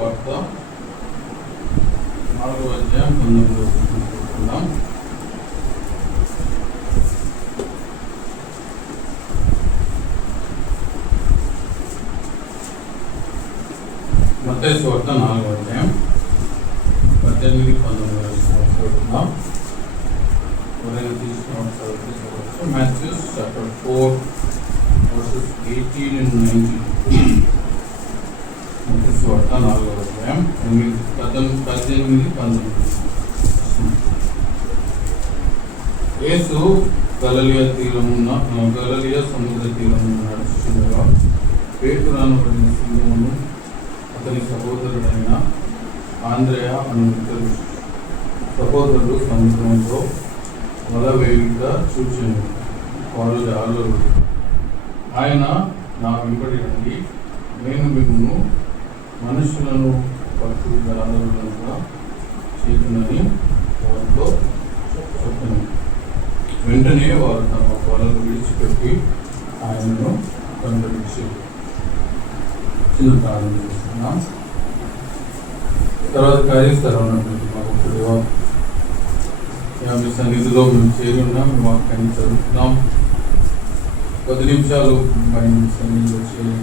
వార్త 4వ అధ్యాయం 19వ వచనం చదువుకుందాం. మత్తయి వార్త 4వ అధ్యాయం 18, 19 వచనాలు చదువుకుందాం. ఎవరైనా తీసుకున్న చదవచ్చు. Matthew chapter 4 verses 18 and 19. మత్తయి వార్త 4వ అధ్యాయం 18, 19. యేసు గలిలయ సముద్ర తీరమున నడుచుచుండగా పేతురు అనబడిన సీమోను అతని సహోదరుడైన ఆంద్రేయ అను ఇద్దరు సహోదరులు సముద్రంలో వల వేయుట చూచెను. వారు జాలరులు. ఆయన, నా వెంబడి రండి, నేను మిమ్మును మనుషులను పట్టు జాలరులుగా చేతునని వారితో చెప్పాను. వెంటనే వారు తమ వలలు విడిచిపెట్టి ఆయనను కనుగొలించి చిన్న ప్రార్థన చేస్తున్నాం. తర్వాత కార్యస్థలం ఉన్నటువంటి మాకు మీ సన్నిధిలో మేము చేరి ఉన్నాం. మీ వాక్యాన్ని చదువుతున్నాం. 10 నిమిషాలు మరి సన్నిధిలో చేరి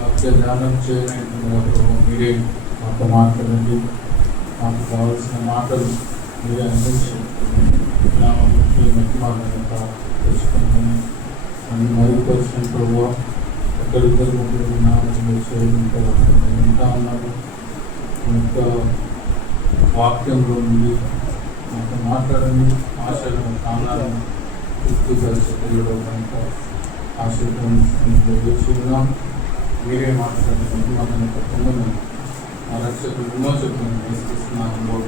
వాక్య ధ్యానం చేయడానికి మీరే మాతో మాట్లాడండి. మాకు కావాల్సిన మాటలు మీరే అందించండి. తెచ్చుకుంటాను అన్ని మరుగుపరిచిన ప్రభావ ఎక్కడిద్దరు ముగ్గురు నామలు చేయడంతో వింటా ఉన్నారు. యొక్క వాక్యంలో నుండి మాతో మాట్లాడండి. ఆశలను స్థానాలను తృప్తిపరిచే తెలియడం కనుక ఆశీర్వాదం వేచి ఉన్నాం. మీరే మాట్లాడండి. మాకు తప్పకుండా మా రక్షకులు విమోచకులను నేర్పిస్తున్నాము.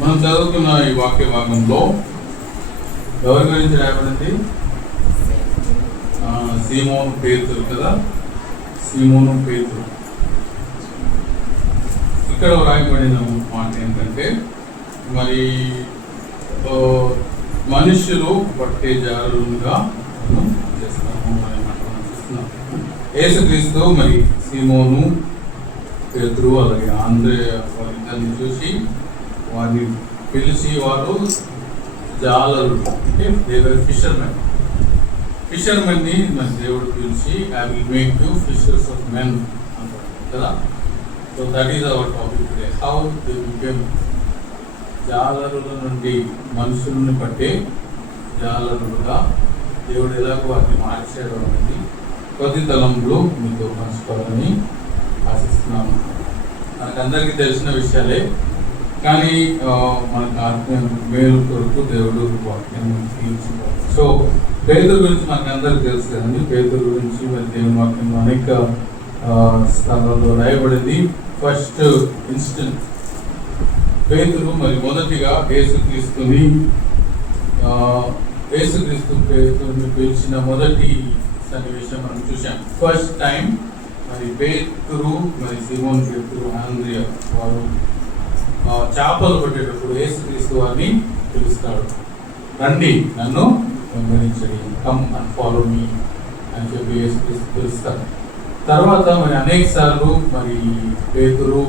మనం చదువుకున్న ఈ వాక్య భాగంలో ఎవరి గురించి రాయబడింది? సీమోను పేతురు కదా. సీమోను పేతురు. ఇక్కడ రాయబడిన మాట ఏంటంటే, మరి మనుషులు పట్టే జారులుగా మనం చేస్తాము అనే మాట మనం చూస్తున్నాం. యేసుక్రీస్తు మరి సీమోను పేతురు అలాగే ఆంద్రేయ వారిద్దరిని చూసి వారిని పిలిచి, వారు జాలరు అంటే దేవర్ ఫిషర్మెన్ని మరి దేవుడు పిలిచి I will make you fishers of men అంటారు కదా. So that is our topic today. How they became జాలరుల నుండి మనుషులను పట్టే జాలరులుగా దేవుడు ఎలాగో వారిని మార్చాడు అనేది కొద్ది తలంలో మీతో పంచుకోవాలని ఆశిస్తున్నాము. మనకందరికీ తెలిసిన విషయాలే, కానీ మనకు ఆత్మీయ మేలు కొరకు దేవుడు వాక్యాన్ని తీర్చుకోవాలి. సో పేతురు గురించి మనకు అందరికీ తెలుసు కదండి. పేతురు గురించి మరి దేవుని వాక్యంలో అనేక స్థలాల్లో రాయబడింది. ఫస్ట్ ఇన్స్టెంట్ పేతురు మరి మొదటిగా యేసుక్రీస్తుని పేతురుని పిలిచిన మొదటి సన్నివేశం మనం చూసాం. ఫస్ట్ టైం మరి పేతురు మరి సీమోను పేతురు ఆంద్రేయ వారు చేపలు పట్టేటప్పుడు యేసుక్రీస్తు వారిని పిలుస్తాడు. రండి, నన్ను వెంబడించండి, కమ్ అండ్ ఫాలో మీ అని చెప్పి యేసుక్రీస్తు పిలుస్తాడు. తర్వాత మరి అనేక సార్లు మరి పేతురు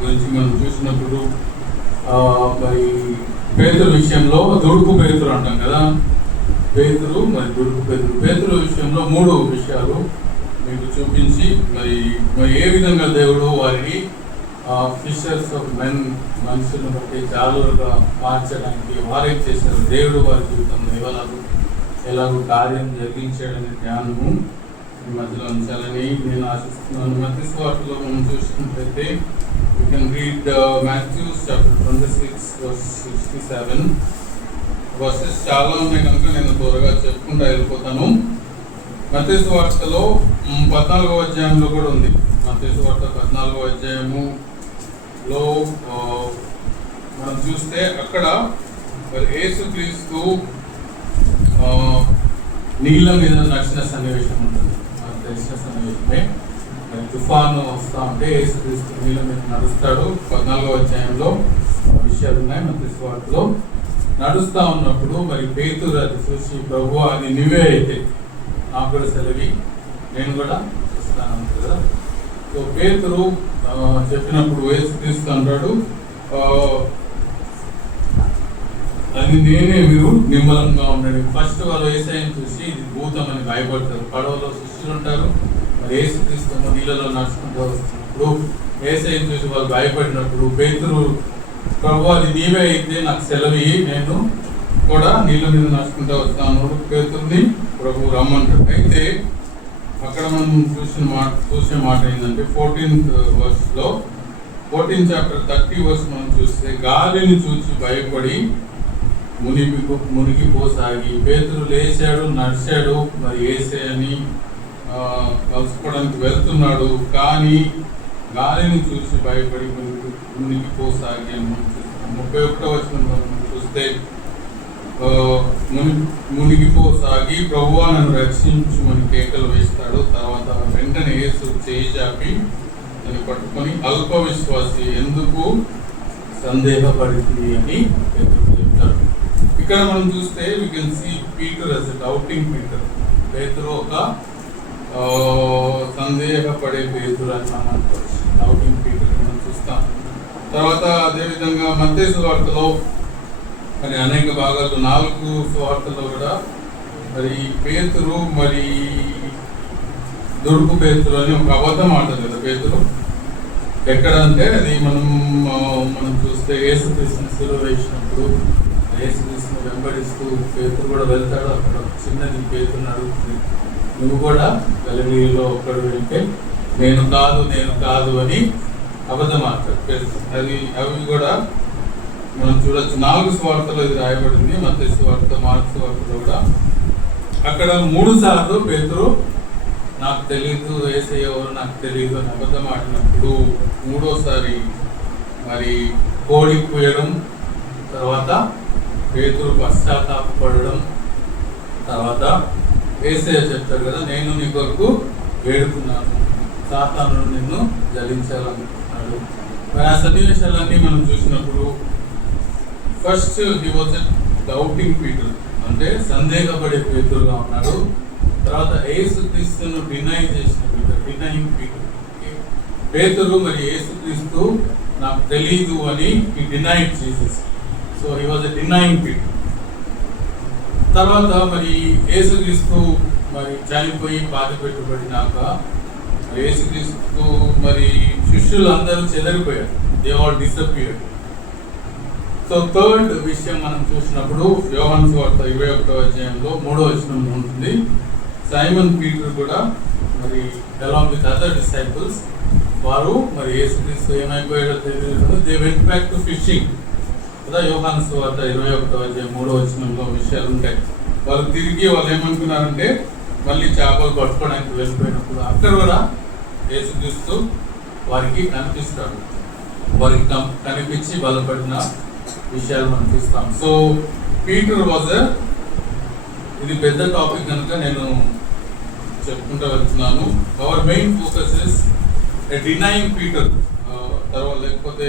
గురించి మనం చూసినప్పుడు మరి పేతురు విషయంలో దుడుకు పేతురు అంటాం కదా. పేతురు మరి దుడుకు పేతురు విషయంలో 3 విషయాలు మీకు చూపించి మరి ఏ విధంగా దేవుడు వారిని ఫిషర్స్ ఆఫ్ మెన్ మనుషులను బట్టి జాలులుగా మార్చడానికి వారేం చేశారు, దేవుడు వారి జీవితంలో ఎలాగో కార్యం జరిగించాడనే జ్ఞానము ఈ మధ్యలో ఉంచాలని నేను ఆశిస్తున్నాను. మత్తయి వార్తలో మనం చూసినట్లయితే you can read Matthew chapter 26 verse 67. Versus చాలా ఉన్నాయి కనుక నేను త్వరగా చెప్పుకుంటూ వెళ్ళిపోతాను. మత్తయి వార్తలో 14వ అధ్యాయంలో కూడా ఉంది. మత్తయి వార్త 14వ అధ్యాయములో మనం చూస్తే అక్కడ యేసుక్రీస్తు నీళ్ళ మీద నడిచిన సన్నివేశం ఉంటుంది. మనకు తెలిసిన సన్నివేశమే. తుఫాను వస్తా ఉంటే యేసుక్రీస్తు నీళ్ళ మీద నడుస్తాడు. 14వ అధ్యాయంలో విషయాలు ఉన్నాయి మత్తయి వార్తలో. నడుస్తా ఉన్నప్పుడు మరి పేతురు అది చూసి, ప్రభువా అది నువ్వే అయితే నాకు కూడా సెలవి, నేను కూడా వస్తాను కదా. సో పేతురు చెప్పినప్పుడు యేసుక్రీస్తు అంటాడు, అది నేనే, మీరు నిమ్మలంగా ఉండండి. ఫస్ట్ వాళ్ళు యేసయ్యను చూసి ఇది భూతం అని భయపడతారు. పడవలో శిష్యులు ఉంటారు, మరి యేసుక్రీస్తు నీళ్ళలో నడుచుకుంటూ వస్తున్నప్పుడు యేసయ్యను చూసి వాళ్ళు భయపడినప్పుడు పేతురు, ప్రభు అది నీవే అయితే నాకు సెలవి, నేను కూడా నీళ్ళ మీద నడుచుకుంటూ వస్తాను. పేతురుని ప్రభు రమ్మంటాడు. అయితే అక్కడ మనం చూసే మాట ఏంటంటే 14th verse 14th chapter 30 verse మనం చూస్తే, గాలిని చూసి భయపడి మునిగిపోసాగి పేతురు లేచాడు, నడిచాడు, మరి యేసయ్యని కలుసుకోవడానికి వెళ్తున్నాడు. కానీ గాలిని చూసి భయపడి మునిగిపోసాగి అని మనం చూస్తాం. 31వ వచనం మనం చూస్తే, మునిగిపోసాగి ప్రభువా నన్ను రక్షించుమని కేకలు వేస్తాడు. తర్వాత వెంటనే యేసు చేయి చాపి దాన్ని పట్టుకొని, అల్ప విశ్వాసి ఎందుకు సందేహపడింది అని చెప్తాడు. ఇక్కడ మనం చూస్తే we can see Peter as a doubting Peter. పేతురు ఒక సందేహపడే పేతురు అని మనం అనుకోవచ్చు. డౌటింగ్ పీటర్ మనం చూస్తాం. తర్వాత అదేవిధంగా మత్తయి సువార్తలో మరి అనేక భాగాలు 4 సువార్తల్లో కూడా మరి పేతురు మరి దుడుకు పేతురు అని ఒక అబద్ధం ఆడతారు కదా పేతురు. ఎక్కడ అంటే అది మనం చూస్తే యేసుక్రీస్తుని సిలువ వేసినప్పుడు యేసుక్రీస్తుని వెంబడిస్తూ పేతురు కూడా వెళ్తాడు. అక్కడ చిన్నది పేతురుని అడుగుతుంది, నువ్వు కూడా గలిలయలో ఒక్కడు వెళ్తే నేను కాదు అని అబద్ధం ఆడతాడు పేతురు. అవి కూడా మనం చూడొచ్చు. 4 సువార్తలో ఇది రాయబడింది. మత్తయి సువార్త, మార్కు సువార్తలో కూడా అక్కడ 3 సార్లు పేతురు నాకు తెలీదు, యేసయ్య ఎవరు నాకు తెలీదు అని అబద్ధం ఆడినప్పుడు 3వసారి మరి కోడి కూయడం, తర్వాత పేతురు పశ్చాత్తాపడడం, తర్వాత యేసయ్య చెప్తాడు కదా, నేను నీ కొరకు వేడుకున్నాను, సాతాను నిన్ను జయించాలనుకుంటున్నాడు. మరి ఆ సన్నివేశాలన్నీ మనం చూసినప్పుడు first he was a doubting Peter, అంటే సందేహపడే పేతురుగా ఉన్నాడు. తర్వాత యేసుక్రీస్తును డినై చేసిన పీటర్, డినైయింగ్ పీటర్. పేతురు మరి యేసుక్రీస్తు నాకు తెలీదు అని he denied Jesus. So he was a denying Peter. తర్వాత మరి యేసుక్రీస్తు మరి చనిపోయి పాతిపెట్టబడినాక యేసుక్రీస్తు మరి శిష్యులు అందరూ చెదరిపోయారు. They all disappeared. So third విషయం మనం చూసినప్పుడు యోహాను సువార్త 21వ అధ్యాయంలో 3వ వచనం ఉంటుంది. సైమన్ పీటర్ కూడా మరి అలాంగ్ విత్ అదర్ డిసైపుల్స్ వారు మరి యేసుక్రీస్తు ఏమైపోయాడో తెలియదు, they went back to fishing కదా. యోహాను సువార్త 21వ అధ్యాయం 3వ వచనంలో విషయాలు ఉంటాయి. వాళ్ళు తిరిగి వాళ్ళు ఏమనుకున్నారంటే మళ్ళీ చేపలు పట్టుకోవడానికి వెళ్ళిపోయినప్పుడు అక్కడ కూడా యేసుక్రీస్తు వారికి కనిపిస్తాడు. వారికి కనిపించి బలపడిన విషయాలు మనం చూస్తాం. సో పీటర్ వాజ్ ఇది పెద్ద టాపిక్ కనుక నేను చెప్పుకుంటూ వెళ్తున్నాను. Our main focus is a denying Peter, తర్వాత లేకపోతే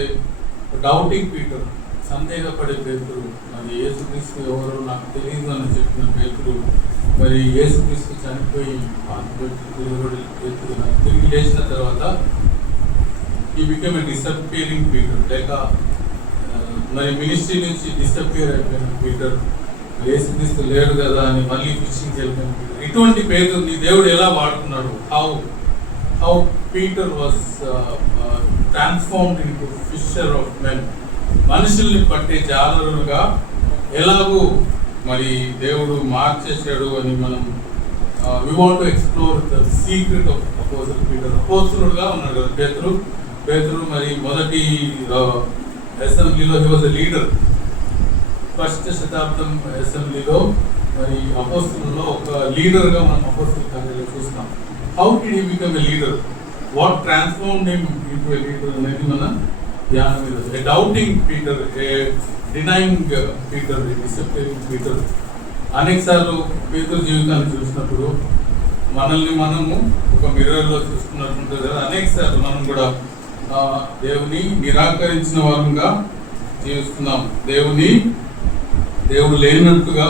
డౌటింగ్ పీటర్, సందేహపడే పేతురు. మరి యేసుక్రీస్తు ఎవరు నాకు తెలియదు అని చెప్పిన పేతురు, మరి యేసుక్రీస్తు చనిపోయి తిరిగి లేచిన తర్వాత ఈ బికమ్ ఎ డిసపియరింగ్ పీటర్, లేక మరి మినిస్ట్రీ నుంచి డిసపియర్ అయిపోయిన పీటర్, యేసుక్రీస్తు లేడు కదా అని మళ్ళీ ఫిషింగ్కి వెళ్ళిపోయిన పీటర్. ఇటువంటి పేతుర్ని దేవుడు ఎలా వాడుకున్నాడు, how Peter was transformed into fisher of men. మనుషుల్ని పట్టే జాలరులుగా ఎలాగూ మరి దేవుడు మార్చేశాడు అని మనం we want to explore the secret of apostle Peter. అపోజిలుడుగా ఉన్నాడు కదా పేతురు. మరి మొదటి అసెంబ్లీలో he was a leader. 1st శతాబ్దం అసెంబ్లీలో మరి అపోస్తులలో ఒక లీడర్గా మనం అపోస్తుల కార్యాలు చూస్తాం. How did he become a leader, what transformed him into a leader అనేది మన ధ్యానం మీద. ఎ డౌటింగ్ పీటర్, ఏ డినైయింగ్ పీటర్, ఏ డిసప్పియరింగ్ పీటర్. అనేక సార్లు పేతురు జీవితాన్ని చూసినప్పుడు మనల్ని మనము ఒక మిర్రర్లో చూసుకున్నట్టుంటుంది కదా. అనేక సార్లు మనం కూడా దేవుని నిరాకరించిన వారంగా జీవిస్తున్నాం. దేవుని దేవుడు లేనట్టుగా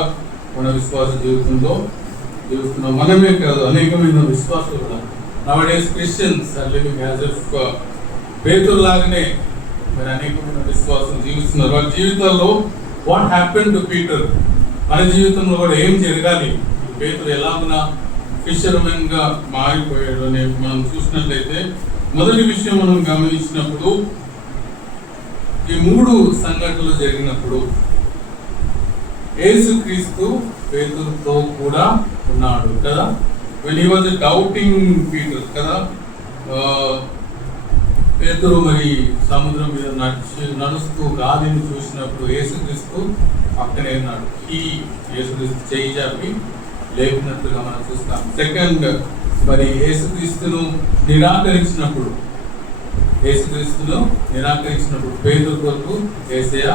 మన విశ్వాస జీవితంలో జీవిస్తున్నాం. మనమే కాదు, అనేకమైన విశ్వాసులు కూడా nowadays Christians are living as if పేతురు లాగానే మరి అనేకమైన విశ్వాసం జీవిస్తున్నారు. వాళ్ళ జీవితాల్లో వాట్ హ్యాపెన్ టు పీటర్, మన జీవితంలో కూడా ఏం జరగాలి, పేతురు ఎలాగున్నా ఫిషర్మెన్ గా మారిపోయాడు అని మనం చూసినట్లయితే, మొదటి విషయం మనం గమనించినప్పుడు ఈ 3 సంఘటనలు జరిగినప్పుడు యేసుక్రీస్తు పేతురుతో కూడా ఉన్నాడు కదా. when he was a doubting Peter కదా, పేతురు మరి సముద్రం మీద నడుస్తూ గాలిని చూసినప్పుడు యేసుక్రీస్తు పక్కనే ఉన్నాడు. ఈ యేసుక్రీస్తు చేయి చాపి లేపినట్లుగా మనం చూస్తాం. సెకండ్, మరి యేసుక్రీస్తును నిరాకరించినప్పుడు పేతురు కొరకు యేసయ్య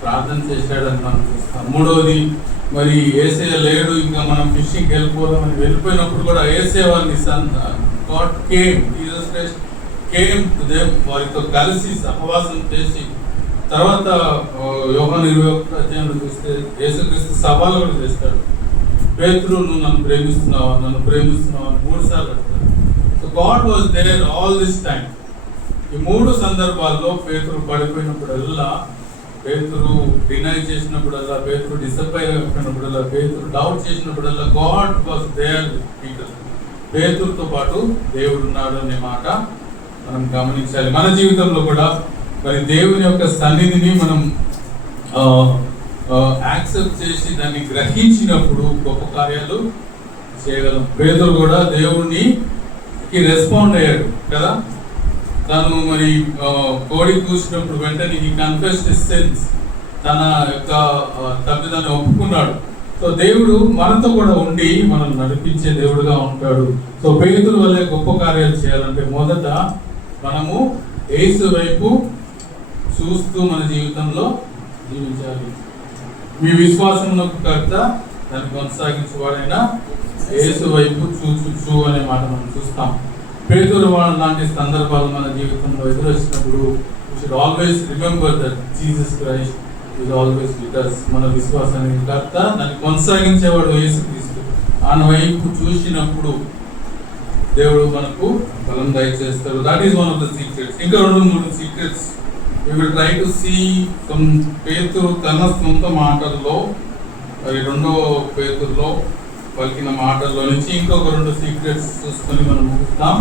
ప్రార్థన చేశాడని మనం చూస్తాం. మూడవది, మరి యేసయ్య లేడు, ఇంకా మనం ఫిషింగ్కి వెళ్ళిపోదామని వెళ్ళిపోయినప్పుడు కూడా యేసయ్య వారిని God came, Jesus Christ came to them, వారితో కలిసి సహవాసం చేసి, తర్వాత యోహాను 21 అధ్యాయంలో చూస్తే యేసుక్రీస్తు సవాలు కూడా చేస్తాడు. పేతురు, నువ్వు నన్ను ప్రేమిస్తున్నావా అని 3 సార్లు అడుగుతాడు. So God was there all this time. ఈ 3 సందర్భాల్లో పేతురు పడిపోయినప్పుడల్లా, పేతురు డినై చేసినప్పుడల్లా, పేతురు డిసప్పాయింట్ అయినప్పుడల్లా, పేతురు డౌట్ చేసినప్పుడల్లా God was there with Peter. పేతురుతో పాటు దేవుడు ఉన్నాడు అనే మాట మనం గమనించాలి. మన జీవితంలో కూడా మరి దేవుని యొక్క సన్నిధిని మనం యాక్సెప్ట్ చేసి దాన్ని గ్రహించినప్పుడు గొప్ప కార్యాలు చేయగలం. పేతురు కూడా దేవునికి రెస్పాండ్ అయ్యాడు కదా. తను మరి కోడి కూసినప్పుడు వెంటనే ఈ కన్ఫెస్డ్ హిస్ సిన్స్, తన యొక్క తప్పిదాన్ని ఒప్పుకున్నాడు. సో దేవుడు మనతో కూడా ఉండి మనం నడిపించే దేవుడుగా ఉంటాడు. సో పేతురు వల్లే గొప్ప కార్యాలు చేయాలంటే మొదట మనము యేసు వైపు చూస్తూ మన జీవితంలో జీవించాలి. మీ విశ్వాసమునకు కర్త దాన్ని కొనసాగించేవాడైనా యేసు వైపు చూచు అనే మాట మనం చూస్తాం. పేతురు లాంటి సందర్భాలు మన జీవితంలో ఎదురొచ్చినప్పుడు we should always remember that Jesus Christ is always with us. మన విశ్వాసానికి కర్త, దాన్ని కొనసాగించేవాడు యేసుక్రీస్తు. ఆయన వైపు చూసినప్పుడు దేవుడు మనకు బలం దయచేస్తారు. That is one of the secrets. ఇంకా 2-3 secrets we will try to see from పేతురు తన సొంత మాటల్లో, మరి 2వ పేతురులో పలికిన మాటల్లో నుంచి ఇంకొక 2 సీక్రెట్స్ చూసుకొని మనం ముగిస్తాం.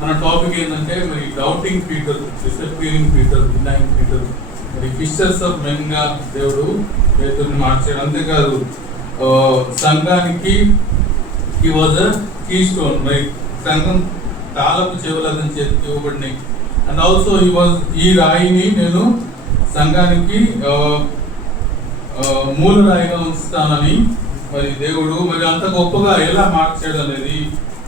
మన టాపిక్ ఏంటంటే మరి doubting Peter, disappearing Peter, denying Peter. మరి ఫిషర్స్ ఆఫ్ మెన్ గా దేవుడు పేతురుని మార్చాడు. అంతేకాదు సంఘానికి he was a key stone. మరి సంఘం తాళపు చెవులు అతని చేతికి ఇవ్వబడినాయి. అండ్ ఆల్సో ఈ రాయిని నేను సంఘానికి మూల రాయిగా ఉంచుతానని మరి దేవుడు మరి అంత గొప్పగా ఎలా మార్చాడు అనేది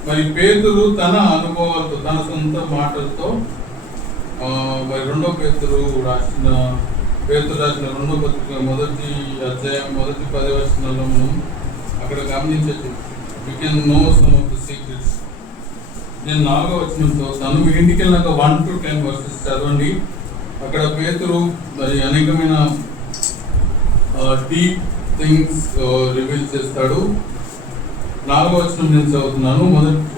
మరి పేతురు తన అనుభవాలతో, తన సొంత మాటలతో మరి 2వ పేతురు రాసిన 2వ పత్రిక 1వ అధ్యాయం 1వ 10వ వచనంలో మనం అక్కడ గమనించచ్చు. You can know some of the secrets. నేను 4వ వచనంతో తను మీ ఇంటికి వెళ్ళినాక 1 to 10 వర్సెస్ చదవండి. అక్కడ పేతురు మరి అనేకమైన డీప్ థింగ్స్ రివీల్ చేస్తాడు. 4వ వచనం నేను చదువుతున్నాను.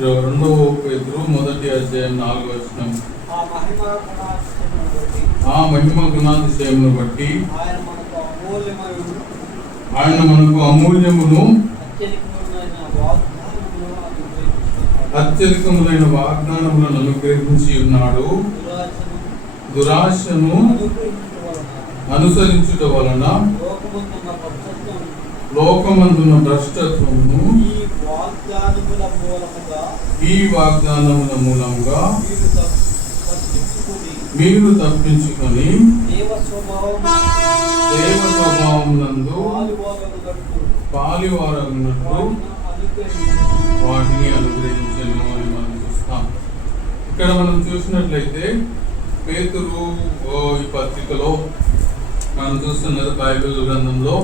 2వ పేతురు 1వ అధ్యాయం 4వ వచనం. ఆ మహిమ గుణాతిశయమును బట్టి ఆయన మనకు అమూల్యమును అత్యధికములైన వాగ్దానములను అనుగ్రహించి ఉన్నాడు. దురాశను అనుసరించుట వలన లోకమందున భ్రష్టత్వమును ఈ వాగ్దానముల మూలంగా మీరు తప్పించుకొని దేవ స్వభావమునందు పాలివారగునట్లు వాటిని అనుగ్రహించను అని మనం చూస్తాం. ఇక్కడ మనం చూసినట్లయితే పేతురు ఈ పత్రికలో మనం చూస్తున్నది బైబిల్ గ్రంథంలో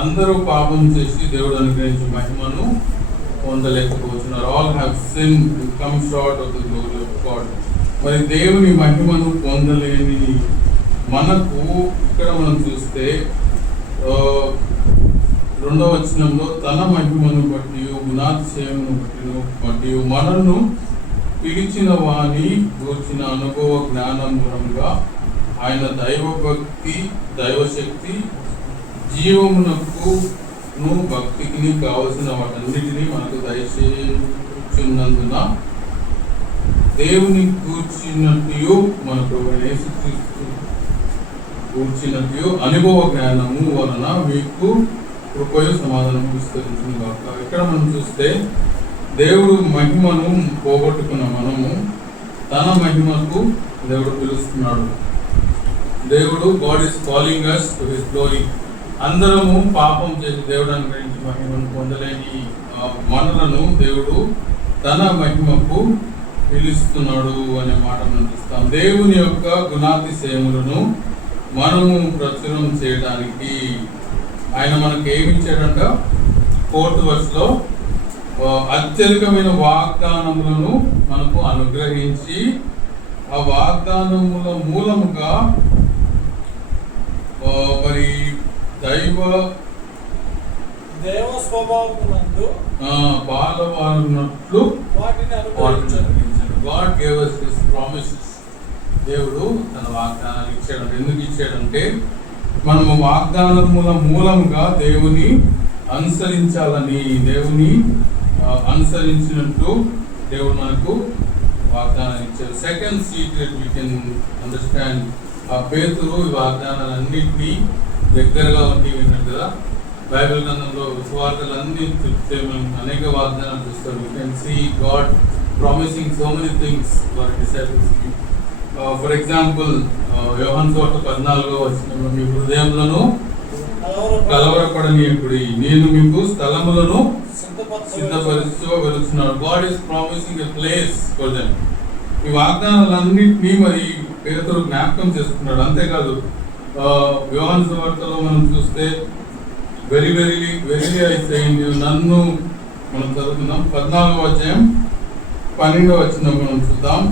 అందరూ పాపం చేసి దేవుడు అనుగ్రహించే మహిమను పొందలేకపోతున్నారు. All have sin and come short of the glory of God. మరి దేవుని మహిమను పొందలేని మనకు ఇక్కడ మనం చూస్తే రెండవ వచనంలో తన మహిమను బట్టి గుణాతిశయమును బట్టి మనను పిలిచిన వాని గూర్చిన అనుభవ జ్ఞానం మూలంగా ఆయన దైవభక్తి దైవశక్తి జీవమునకు భక్తికి కావలసిన వాటన్నిటినీ మనకు దయచేయుచున్నందున దేవుని కూర్చున్నట్టు మనకు యేసుక్రీస్తు కూర్చున్నట్టు అనుభవ జ్ఞానము వలన మీకు కృపయు సమాధానం విస్తరించింది కాక. ఇక్కడ మనం చూస్తే దేవుడు మహిమను పోగొట్టుకున్న మనము తన మహిమకు దేవుడు పిలుస్తున్నాడు. దేవుడు God is calling us to his glory. అందరము పాపం చేసి దేవుడు అనుగ్రహించి మహిమను పొందలేని మనలను దేవుడు తన మహిమకు పిలుస్తున్నాడు అనే మాట మనం చూస్తాం. దేవుని యొక్క గుణాతిశయములను మనము ప్రచురం చేయడానికి ఆయన మనకు ఏమిచ్చాడంట, 4th verse అత్యధికమైన వాగ్దానములను మనకు అనుగ్రహించి ఆ వాగ్దానముల మూలముగా మరి దైవ స్వభావమునందు బాలవారున్నట్లు వాటిని అనుగ్రహించాడు. God gave us his promises. దేవుడు తన వాగ్దానాలు ఇచ్చాడు. ఎందుకు ఇచ్చాడంటే మనము వాగ్దానముల మూలంగా దేవుని అనుసరించాలని, దేవుని అనుసరించినట్టు దేవుడు మనకు వాగ్దానాలు ఇచ్చారు. Second secret we can understand, ఆ పేతురు ఈ వాగ్దానాలన్నింటినీ దగ్గరగా ఉండి విన్నాడు కదా. బైబిల్ గ్రంథంలో సువార్తలన్నీ చూస్తే మనం అనేక వాగ్దానాలు చూస్తాం. You can see God promising so many things for disciples. For example యోహాను సువార్త 14వ వచనంలో మీ హృదయములను కలవరపడనీయకుడి, నేను మీకు స్థలములను సిద్ధపరుస్తూ వెళుతున్నాను. God is promising a place for them. ఈ వాగ్దానాలన్నింటినీ మరి పేతురు జ్ఞాపకం చేసుకున్నాడు. అంతేకాదు యోహాను సువార్తలో మనం చూస్తే వెరీ వెరీ వెరీ అయితే నన్ను మనం చదువుకుందాం. 14వ అధ్యాయం 12వ వచనం మనం చూద్దాం.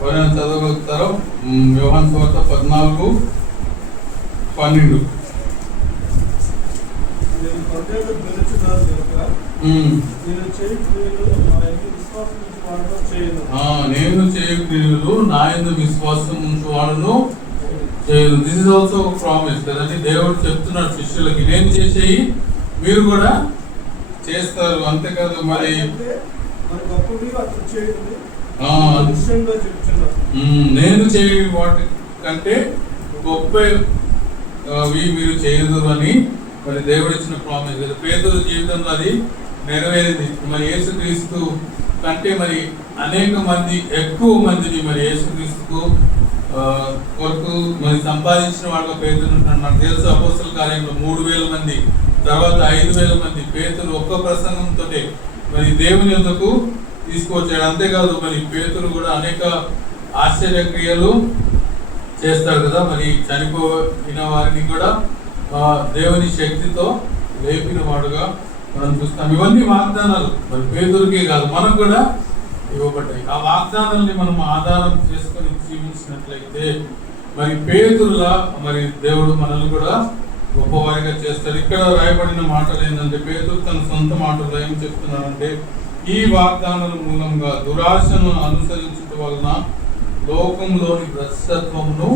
ఎవరైనా చదవగలుగుతారో? యోహాను సువార్త 14:12. నేను చేయు క్రియలు నా యందు విశ్వాసం ఉంచువాడును చేయదు. దిస్ ఇస్ ఆల్సో ఒక ప్రామిస్ కదండి. దేవుడు చెప్తున్నాడు శిష్యులకి, నేను చేసేయి మీరు కూడా చేస్తారు. అంతేకాదు మరి నేను చేయ వాటి కంటే గొప్ప మీరు చేయదు అని మరి దేవుడు ఇచ్చిన ప్రామిస్. పేతురు జీవితంలో అది నెరవేరింది. మరి యేసుక్రీస్తు కంటే మరి అనేక మంది, ఎక్కువ మందిని మరి యేసుక్రీస్తుకు కొరకు మరి సంపాదించిన వాళ్ళ పేతురు ఉంటున్నాడు. నాకు తెలుసు అపోస్తల కార్యంలో 3000 మంది, తర్వాత 5000 మంది పేతురు ఒక్క ప్రసంగంతో మరి దేవుని యొద్దకు తీసుకువచ్చాడు. అంతేకాదు మరి పేతురు కూడా అనేక ఆశ్చర్యక్రియలు చేస్తాడు కదా. మరి చనిపోయిన వారిని కూడా దేవుని శక్తితో లేపిన వాడుగా మనం చూస్తాం. ఇవన్నీ వాగ్దానాలు మరి పేతురుకే కాదు, మనకు కూడా ఇవ్వబడ్డాయి. ఆ వాగ్దానాల్ని మనం ఆధారం చేసుకొని జీవించినట్లయితే మరి పేతురులా మరి దేవుడు మనల్ని కూడా గొప్పవారిగా చేస్తాడు. ఇక్కడ రాయబడిన మాటలు ఏంటంటే, పేతురు తన సొంత మాటల్లో ఏం చెప్తున్నాడంటే, ఈ వాగ్దానాల మూలంగా దురాశను అనుసరించడం వలన లోకంలోని భ్రష్టత్వమును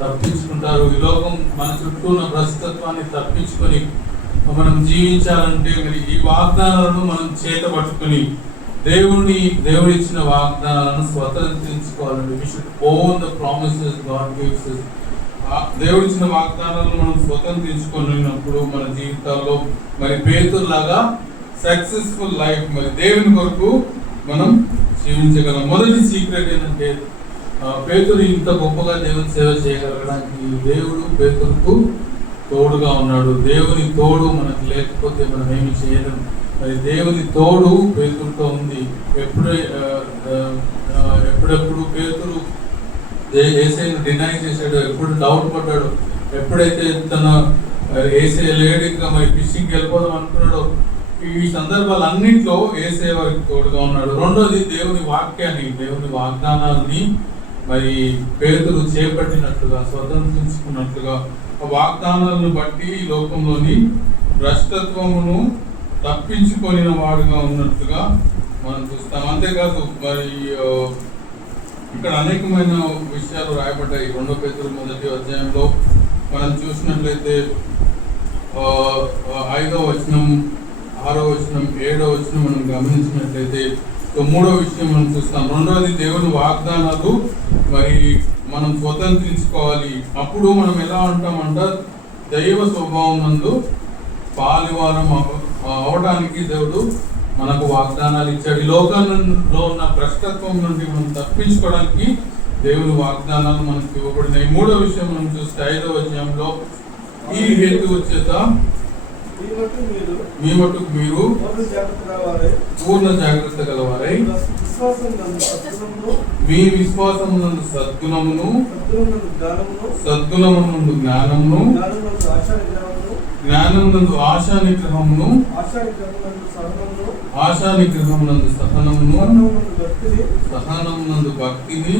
తప్పించుకుంటారు. ఈ లోకం మన చుట్టూ ఉన్న భ్రష్టత్వాన్ని తప్పించుకొని మనం జీవించాలంటే మరి ఈ వాగ్దానాలను మనం చేతపట్టుకుని దేవుడు ఇచ్చిన వాగ్దానాలను స్వతంత్రించుకోవాలండి. We should own the promises God gives us. దేవుడు ఇచ్చిన వాగ్దానాలను మనం స్వతంత్రించుకున్నప్పుడు మన జీవితాల్లో మరి పేతురులాగా సక్సెస్ఫుల్ లైఫ్ మరి దేవుని కొరకు మనం జీవించగలం. మొదటి సీక్రెట్ ఏంటంటే, పేతురు ఇంత గొప్పగా దేవుని సేవ చేయగలగడానికి దేవుడు పేతురుకు తోడుగా ఉన్నాడు. దేవుని తోడు మనకు లేకపోతే మనం ఏమి చేయలేం. మరి దేవుని తోడు పేతురుతో ఉంది. ఎప్పుడెప్పుడు పేతురు యేసయ్యను డినై చేశాడు, ఎప్పుడు డౌట్ పడ్డాడు, ఎప్పుడైతే తన యేసయ్య లేడు ఇంకా మరి ఫిషింగ్కి వెళ్ళిపోదాం అనుకున్నాడో, ఈ సందర్భాలన్నింటిలో యేసయ్య వారికి తోడుగా ఉన్నాడు. రెండోది దేవుని వాక్యాన్ని, దేవుని వాగ్దానాన్ని మరి పేతురు చేపట్టినట్లుగా, స్వతంత్రించుకున్నట్లుగా, వాగ్దానాలను బట్టి ఈ లోకంలోని భ్రష్టత్వమును తప్పించుకొనిన వాడుగా ఉన్నట్లుగా మనం చూస్తాం. అంతేకాదు మరి ఇక్కడ అనేకమైన విషయాలు రాయబడ్డాయి. 2 పేతురు 1వ అధ్యాయంలో మనం చూసినట్లయితే 5వ వచనం, 6వ వచనం, 7వ వచనం మనం గమనించినట్లయితే 3వ విషయం మనం చూస్తాం. రెండవది దేవుని వాగ్దానాలు మరి మనం స్వతంత్రించుకోవాలి. అప్పుడు మనం ఎలా ఉంటామంట, దైవ స్వభావం నందు పాలివారం అవడానికి దేవుడు మనకు వాగ్దానాలు ఇచ్చాడు. ఈ లోకంలో ఉన్న భ్రష్టత్వం నుండి మనం తప్పించుకోవడానికి దేవుని వాగ్దానాలు మనకు ఇవ్వబడినాయి. 3వ విషయం మనం చూస్తే 5వ అధ్యాయంలో, ఈ హేతువు చేత మీ మట్టుకు మీరు పూర్ణ జాగ్రత్త గలవారై మీ విశ్వాసం నందు సద్గుణమును, సద్గుణమునందు జ్ఞానమును, జ్ఞానమునందు ఆశా నిగ్రహమును, ఆశా నిగ్రహమునందు సహనమును, సహనమునందు భక్తిని,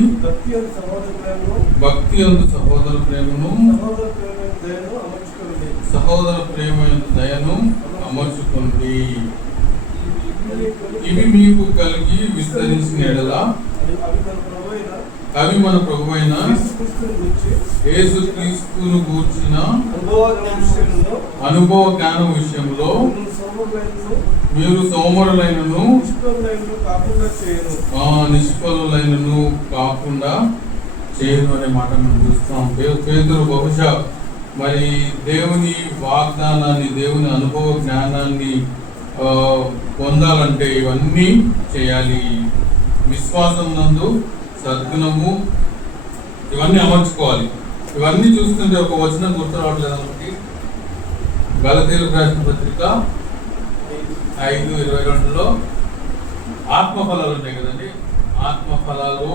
భక్తి అందు సహోదర ప్రేమను, సహోదర ప్రేమ దయను అమర్చుకోండి. ఇవి మీకు కలిగి విస్తరించిన ఎడలా అవి మన ప్రభువైన యేసుక్రీస్తును గూర్చిన అనుభవ జ్ఞానం విషయంలో మీరు సోమరులైనను నిష్ఫలులైనను కాకుండా చేయను అనే మాట మనం చూస్తాం. పేతురు బహుశా మరి దేవుని వాగ్దానాన్ని, దేవుని అనుభవ జ్ఞానాన్ని పొందాలంటే ఇవన్నీ చేయాలి. విశ్వాసం నందు సద్గుణము, ఇవన్నీ అమర్చుకోవాలి. ఇవన్నీ చూస్తుంటే ఒక వచనం గుర్తు రావట్లేదు మనకి. గలతీయులకు రాసిన పత్రిక 5:22లో ఆత్మఫలాలు ఉన్నాయి కదండి. ఆత్మఫలాలు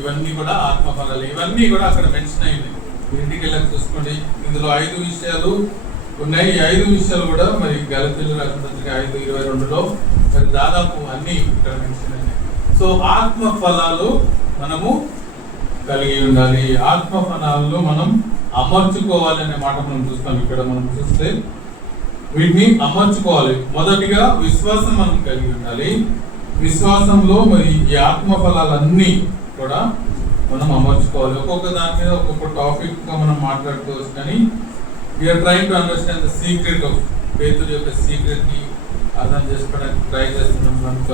ఇవన్నీ కూడా ఆత్మఫలాలు, ఇవన్నీ కూడా అక్కడ మెన్షన్ అయింది. ఇంటికి వెళ్ళి చూసుకోండి. ఇందులో 5 విషయాలు ఉన్నాయి. ఈ 5 విషయాలు కూడా మరి గలతీయులకు రాసిన పత్రిక 5:22లో మరి దాదాపు అన్ని ఇక్కడ మెన్షన్ అయినాయి. సో ఆత్మ ఫలాలు మనము కలిగి ఉండాలి. ఆత్మ ఫలాలను మనం అమర్చుకోవాలి అనే మాట మనం చూస్తాం. ఇక్కడ మనం చూస్తే వీటిని అమర్చుకోవాలి. మొదటిగా విశ్వాసం మనం కలిగి ఉండాలి. విశ్వాసంలో మరి ఈ ఆత్మ ఫలాలన్నీ కూడా మనం అమర్చుకోవాలి. ఒక్కొక్క దాని మీద ఒక్కొక్క టాపిక్ గా మనం మాట్లాడుకోవచ్చు. కానీ we are trying to understand the secret of పేతురు యొక్క సీక్రెట్ ని అర్థం చేసుకోవడానికి ట్రై చేస్తున్నాం కనుక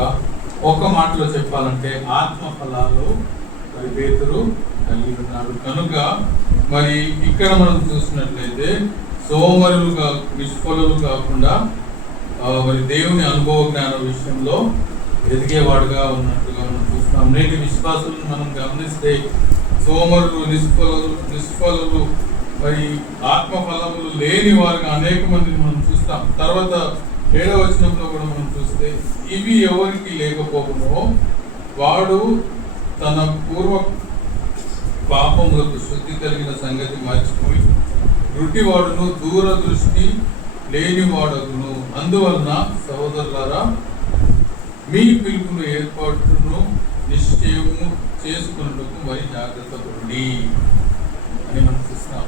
ఒక మాటలో చెప్పాలంటే ఆత్మ ఫలాలు మరి పేతురు కలిగి ఉన్నాడు కనుక మరి ఇక్కడ మనం చూసినట్లయితే సోమరులుగా, నిష్ఫలులు కాకుండా మరి దేవుని అనుభవ జ్ఞాన విషయంలో ఎదిగేవాడుగా ఉన్నట్టుగా మనం చూస్తాం. నేటి విశ్వాసులను మనం గమనిస్తే సోమరులు, నిష్ఫలులు మరి ఆత్మ ఫలములు లేని వారిగా అనేక మందిని మనం చూస్తాం. తర్వాత 7వ వచనంలో కూడా మనం చూస్తే ఇవి ఎవరికి లేకపోవనో వాడు తన పూర్వ పాపములకు శుద్ధి కలిగిన సంగతి మర్చిపోయి గుడ్డివాడును, దూరదృష్టి లేనివాడును. అందువలన సహోదరులారా, మీ పిలుపును ఏర్పాటును నిశ్చయము చేసుకున్నట్టుకు మరి జాగ్రత్త పడండి అని మనం చూస్తాం.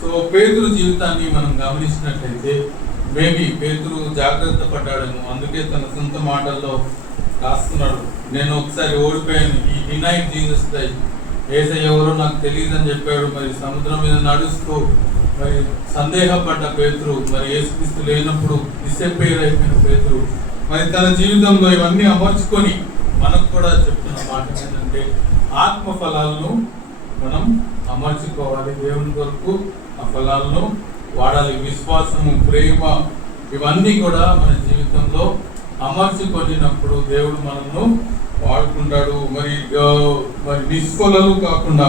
సో పేతురు జీవితాన్ని మనం గమనించినట్లయితే మేబీ పేతురు జాగ్రత్త పడ్డాడేమో, అందుకే తన సొంత మాటల్లో రాస్తున్నాడు. నేను ఒకసారి ఓడిపోయాను, ఈ డినైడ్ జీసస్ క్రైస్ట్, యేసయ్య ఎవరో నాకు తెలియదని చెప్పాడు. మరి సముద్రం మీద నడుస్తూ మరి సందేహపడ్డ పేతురు, మరి యేసుక్రీస్తు లేనప్పుడు డిసప్పేర్ అయిపోయిన పేతురు మరి తన జీవితంలో ఇవన్నీ అమర్చుకొని మనకు కూడా చెప్తున్న మాట ఏంటంటే ఆత్మ ఫలాలను మనం అమర్చుకోవాలి. దేవుని కొరకు ఆ ఫలాలను వాడాలి. విశ్వాసము, ప్రేమ ఇవన్నీ కూడా మన జీవితంలో అమర్చుకొనినప్పుడు దేవుడు మనల్ని వాడుకుంటాడు. మరి నిష్ఫలలు కాకుండా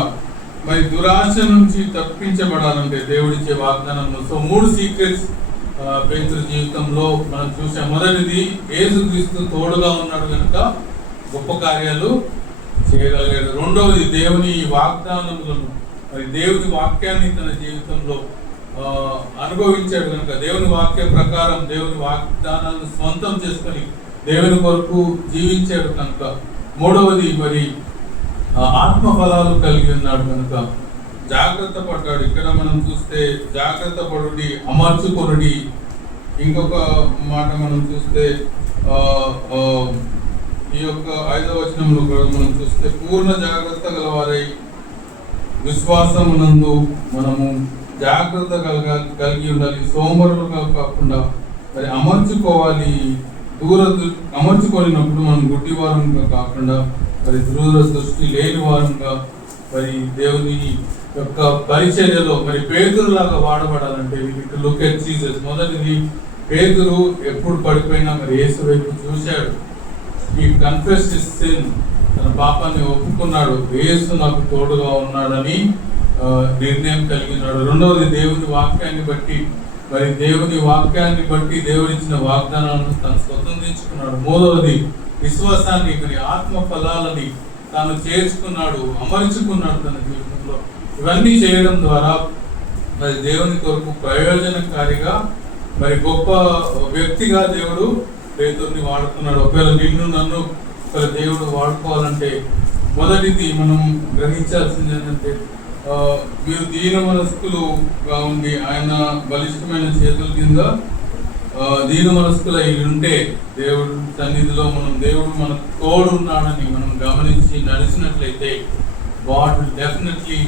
మరి దురాశ నుంచి తప్పించబడాలంటే దేవుడిచ్చే వాగ్దానంలో సో 3 సీక్రెట్స్ పేతురు జీవితంలో మనం చూసాం. మొదటిది, యేసుక్రీస్తు తోడుగా ఉన్నాడు కనుక గొప్ప కార్యాలు చేయగలిగాడు. రెండవది, దేవుని వాగ్దానములను మరి దేవుని వాక్యాన్ని తన జీవితంలో అనుభవించాడు కనుక దేవుని వాక్య ప్రకారం దేవుని వాగ్దానాలను స్వంతం చేసుకొని దేవుని కొరకు జీవించాడు కనుక. మూడవది, మరి ఆత్మ ఫలాలు కలిగి ఉన్నాడు కనుక జాగ్రత్త పడ్డాడు. ఇక్కడ మనం చూస్తే జాగ్రత్త పడుడి, అమర్చుకొనుడి. ఇంకొక మాట మనం చూస్తే ఈ యొక్క 5వ వచనంలో కూడా మనం చూస్తే పూర్ణ జాగ్రత్త గలవారై విశ్వాసమునందు మనము జాగ్రత్త కలిగి ఉండాలి. సోమరులుగా కాకుండా మరి అమర్చుకోవాలి. అమర్చుకోలేనప్పుడు మనం గుడ్డివారంగా కాకుండా మరి దృష్టి లేని వారంగా మరి దేవుని యొక్క పరిచర్యలో మరి పేతురులాగా వాడబడాలంటే లుక్ ఎట్ జీసస్. మొదటిది, పేతురు ఎప్పుడు పడిపోయినా మరి యేసు వైపు చూశాడు. ఈ కన్ఫెస్ హిస్ సిన్, తన పాపాన్ని ఒప్పుకున్నాడు. యేసు నాకు తోడుగా ఉన్నాడని నిర్ణయం కలిగినాడు. రెండవది, దేవుని వాక్యాన్ని బట్టి దేవుడిచ్చిన వాగ్దానాలను తను స్వతంత్రించుకున్నాడు. మూడవది, విశ్వాసాన్ని మరి ఆత్మ ఫలాలని తాను చేర్చుకున్నాడు, అమర్చుకున్నాడు తన జీవితంలో. ఇవన్నీ చేయడం ద్వారా మరి దేవుని కొరకు ప్రయోజనకారిగా మరి గొప్ప వ్యక్తిగా దేవుడు పేతురుని వాడుకున్నాడు. ఒకవేళ నిన్ను నన్ను దేవుడు వాడుకోవాలంటే మొదటిది మనం గ్రహించాల్సింది ఏంటంటే, మీరు దీన మనస్కులుగా ఉండి ఆయన బలిష్టమైన చేతుల కింద దీన మనస్కులై ఉంటే దేవుడు సన్నిధిలో దేవుడు మనకు తోడున్నాడని మనం గమనించి నడిచినట్లయితే God will definitely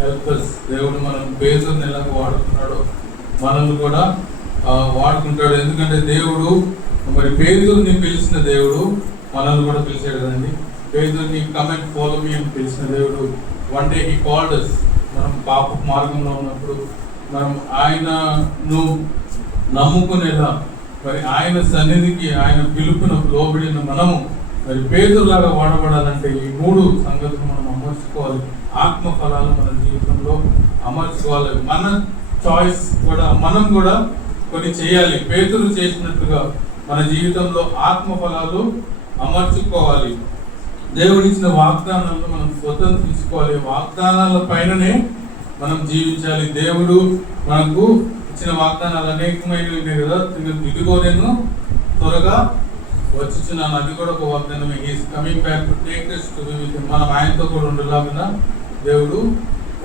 help us. దేవుడు మనం పేతురుని ఎలా వాడుకున్నాడో మనల్ని కూడా వాడుకుంటాడు. ఎందుకంటే దేవుడు మరి పేతురుని పిలిచిన దేవుడు మనల్ని కూడా పిలిచాడు కదండి. పేతురుని కమ్ అండ్ ఫాలో మీ అని పిలిచిన దేవుడు one day he called us. మనం పాప మార్గంలో ఉన్నప్పుడు మనం ఆయనను నమ్ముకునేలా మరి ఆయన సన్నిధికి ఆయన పిలుపును లోబడిన మనము మరి పేతురులాగా వాడబడాలంటే ఈ 3 సంగతులు మనం అమర్చుకోవాలి. ఆత్మ ఫలాలు మన జీవితంలో అమర్చుకోవాలి. మన చాయిస్ కూడా మనం కూడా కొన్ని చేయాలి. పేతురు చేసినట్టుగా మన జీవితంలో ఆత్మ ఫలాలు అమర్చుకోవాలి. దేవుడిచ్చిన వాగ్దానాలను మనం స్వతంత్రించుకోవాలి. వాగ్దానాల పైననే మనం జీవించాలి. దేవుడు మనకు ఇచ్చిన వాగ్దానాలు అనేకమైనవి ఉన్నాయి కదా. ఇదిగో నేను త్వరగా వచ్చుచున్నాను, అది కూడా ఒక వాగ్దానమే. He's coming back to take us to be with him. మనం ఆయనతో కూడా ఉండేలాగా దేవుడు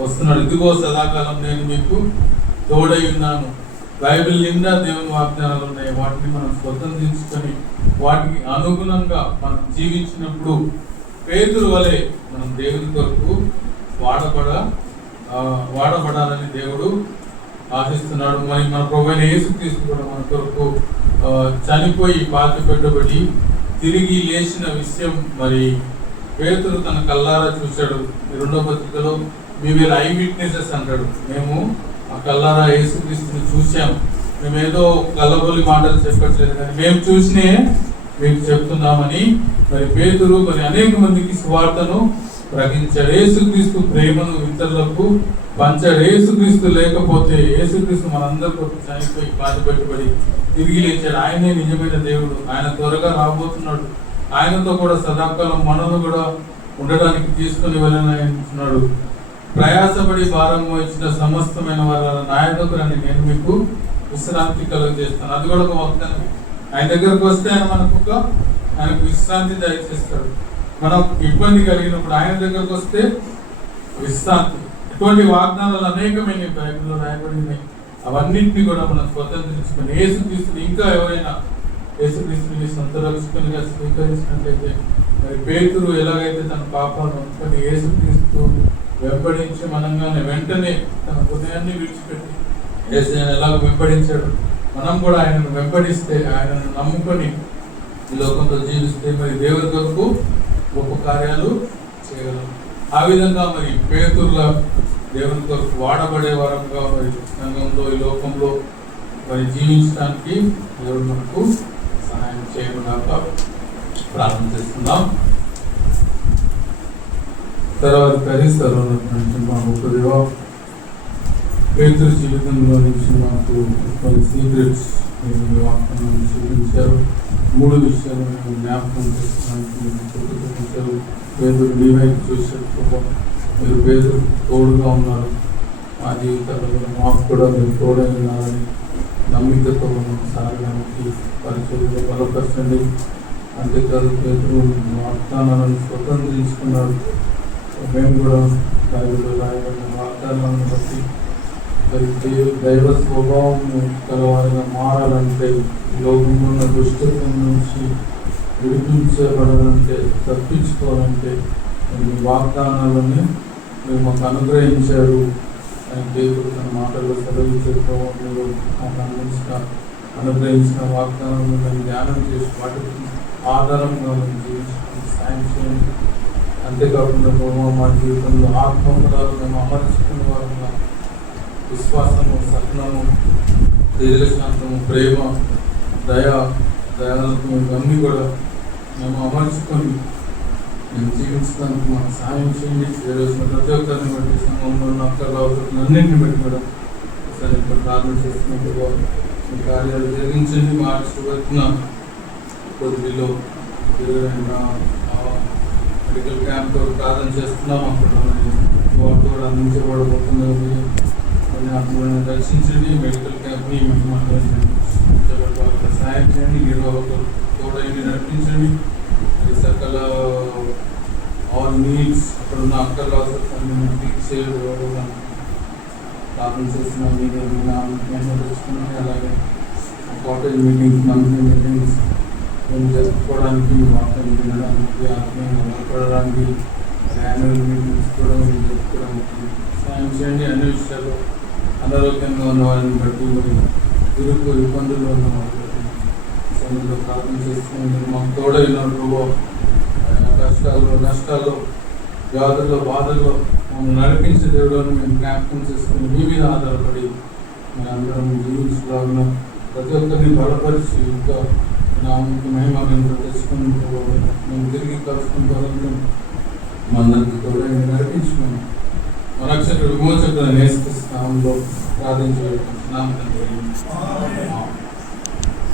వస్తున్నాడు. ఇదిగో సదాకాలం నేను మీకు తోడై ఉన్నాను. బైబిల్ నిండా దేవుని వాగ్దానాలు ఉన్నాయి. వాటిని మనం స్వతంత్రించుకొని వాటికి అనుగుణంగా మనం జీవించినప్పుడు పేతురు వలె మనం దేవుని కొరకు వాడబడాలని దేవుడు ఆశిస్తున్నాడు. మరి మన ప్రభువైన యేసుక్రీస్తు కూడా మన కొరకు చనిపోయి పాతి పెట్టబడి తిరిగి లేచిన విషయం మరి పేతురు తన కల్లారా చూశాడు. 2వ పత్రికలో మీ వేళ ఐ విట్నెసెస్ అంటాడు. మేము ఆ కల్లారా యేసుక్రీస్తుని చూసాం. మేమేదో కల్లబొల్లి మాటలు చెప్పట్లేదు, కానీ మేము చూసినే మీకు చెప్తున్నామని మరి పేతురు మరి అనేక మందికి సువార్తను ప్రకటించాడు. యేసుక్రీస్తు ప్రేమను ఇతరులకు పంచాడు. యేసుక్రీస్తు లేకపోతే యేసుక్రీస్తు మనందరి కొరకు చనిపోయి బాధపెట్టబడి తిరిగి లేచాడు. ఆయనే నిజమైన దేవుడు. ఆయన త్వరగా రాబోతున్నాడు. ఆయనతో కూడా సదాకాలం మనను కూడా ఉండడానికి తీసుకుని వెళ్ళనున్నాడు. ప్రయాసపడి భారం వచ్చిన సమస్తమైన వారు నా దగ్గర నేను మీకు విశ్రాంతి కలుగజేస్తాను. అది కూడా ఒక వాగ్దానం. ఆయన దగ్గరకు వస్తే ఆయనకు విశ్రాంతి దయచేస్తాడు. మనం ఇబ్బంది కలిగినప్పుడు ఆయన దగ్గరకు వస్తే విశ్రాంతి. ఇటువంటి వాగ్దానాలు అనేకమైన బైబిల్లో రాయబడినాయి. అవన్నింటినీ కూడా మనం స్వతంత్రించుకొని యేసుక్రీస్తుని ఇంకా ఎవరైనా యేసుక్రీస్తుని సొంత రక్షకునిగా స్వీకరించినట్లయితే మరి పేతురు ఎలాగైతే తన పాపాలను ఒప్పుకొని యేసుక్రీస్తు వెంబడించి మనంగానే వెంటనే తన హృదయాన్ని విడిచిపెట్టి యేసుని ఎలాగ వెంబడించాడు, మనం కూడా ఆయనను వెంబడిస్తే ఆయనను నమ్ముకొని ఈ లోకంలో జీవిస్తే మరి దేవుని కొరకు గొప్ప కార్యాలు చేయగలం. ఆ విధంగా మరి పేతురుగా దేవుని కొరకు వాడబడే వారంగా మరి సంఘంలో ఈ లోకంలో మరి జీవించడానికి దేవుడు మనకు సహాయం చేయకుండా ప్రార్థన చేస్తున్నాం. తర్వాత కరిస్తారు మా గొప్ప పేతురు జీవితంలో నుంచి మాకు కొన్ని సీక్రెట్స్ చూపించారు. 3 విషయాలు మేము జ్ఞాపకం చేసుకోవడానికి చూపించారు. పేదలు మీ వైపు చూసేటప్పుడు మీరు పేదలు తోడుగా ఉన్నారు. మా జీవితాల్లో మాకు కూడా మీరు తోడై ఉన్నారని నమ్మికతో సాగడానికి పరిచయంలో బలపరచండి. అంతేకాదు పేదలు వాగ్దానాలను స్వతంత్రించుకున్నారు. మేము కూడా బైబిల్లో రాయబడిన వాగ్దానాలను బట్టి మరి దైవ స్వభావం కలవారిగా మారాలంటే లోకంలో ఉన్న దుష్టత్వం నుంచి విడిపించబడాలంటే తప్పించుకోవాలంటే మీ వాగ్దానాలని మీరు మాకు అనుగ్రహించారు అని దేవుడు తన మాటల్లో సెలవించే మీరు మాకు అనుగ్రహించిన వాగ్దానాలను మేము ధ్యానం చేసి వాటికి ఆధారంగా మేము జీవించడానికి సాయం చేయండి. అంతేకాకుండా మా జీవితంలో ఆత్మఫలాలు మేము అమర్చుకునే వారు విశ్వాసము, సహనము, దీర్ఘశాంతము, ప్రేమ, దయాలత్వం ఇవన్నీ కూడా మేము అమర్చుకొని మేము జీవించడానికి మాకు సాయం చేయండి. చేయాల్సిన ప్రతి ఒక్కరిని బట్టి సంఘంలో ఉన్న అక్కర్లు అవసరాలన్నింటిని బట్టి కూడా ఒకసారి ఇక్కడ ప్రార్థన చేస్తున్నట్టుగా మీ కార్యాలు జరిగించండి. మార్చి వచ్చిన కొద్దిలో మెడికల్ క్యాంప్ ప్రార్థన చేస్తున్నాం. అక్కడ వాటితో కూడా అందించబడబోతున్నది దర్శించండి. మెడికల్ క్యాంప్ని సహాయం చేయండి. నిర్వాహకులు తోడైంది నడిపించండి. సకల ఆల్ నీడ్స్ అక్కడ ఉన్న అక్కర్ల అవసరాన్ని తీర్చేయడం ప్రార్థన చేస్తున్నాం. మీరు తెచ్చుకున్నాం. అలాగే కాటేజ్ మీటింగ్స్, మంత్లీ మీటింగ్స్ మేము జరుపుకోవడానికి, వార్తలు వినడానికి, ఆత్మీయంగా బలపడడానికి, యాన్యువల్ మీటింగ్స్ కూడా మేము జరుపుకోవడానికి సాయం చేయండి. అన్ని విషయాలు అనారోగ్యంగా ఉన్న వారిని బట్టి ఇరుకు ఇబ్బందుల్లో ఉన్న వారి సమయంలో ప్రార్థన చేస్తున్న మాకు తోడైన కష్టాల్లో, నష్టాల్లో, వ్యాధుల్లో, బాధల్లో మమ్మల్ని నడిపించే దేవుడు మేము జ్ఞాపకం చేసుకుని మీ మీద ఆధారపడి మేము అందరం జీవించలాగిన ప్రతి ఒక్కరిని బలపరిచి ఇంకా నామకి మహిమను తెచ్చుకుని మేము తిరిగి కలుసుకుంటాం. మా అందరికీ తోడైన నడిపించుకున్నాం. మన రక్షకుడు విమోచకుడు నేర్పిస్తాంలో ప్రార్థించగలుగుతున్నాం.